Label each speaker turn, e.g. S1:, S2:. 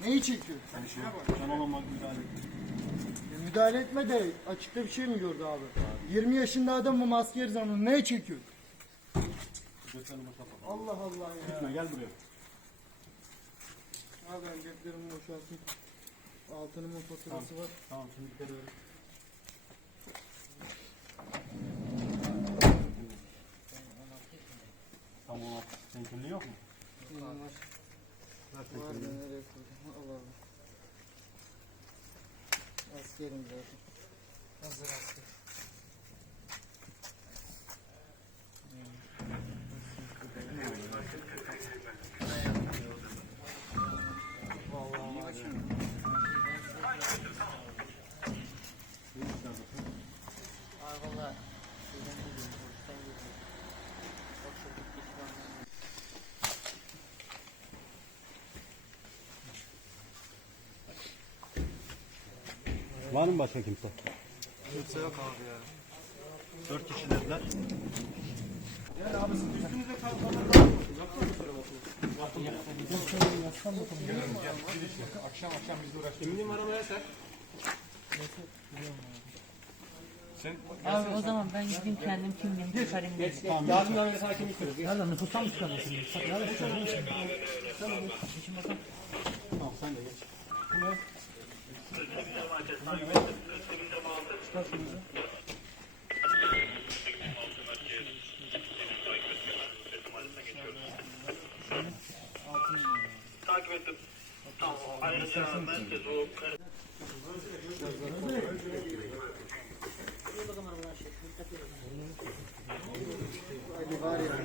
S1: Neyi çekiyor?
S2: Can olmamak müdahale.
S1: E, müdahale etme de açıkta bir şey mi gördü abi? 20 yaşında adam mı maske her zaman neye çekiyor? Allah Allah ya.
S2: Gitme gel buraya.
S1: Abi ben ceplerimi boşaltayım. Altınımın faturası var.
S2: Tamam şimdi gidelim. Tam 16. Senin kimliğin yok mu?
S1: Benim var.
S2: Ver
S1: Var da
S2: tekini.
S1: nereye koydum? Allah Allah. Askerim zaten. Hazır asker. Vallahi valla.
S2: Var mı başka kimse?
S1: Kimse yok abi ya.
S2: Dört kişi dediler.
S3: Abi o zaman ben gideyim kendim kimliğimi çıkarayım.
S2: Yarın ben sana kimlik veririm.
S3: Nereden nüfustan mı çıkarıyorsun? Nereden çıkarıyorsun?
S2: Tamam sen de geç.
S4: Takip ettim. Tamam. Ayrıca merkez o
S1: Ali var ya.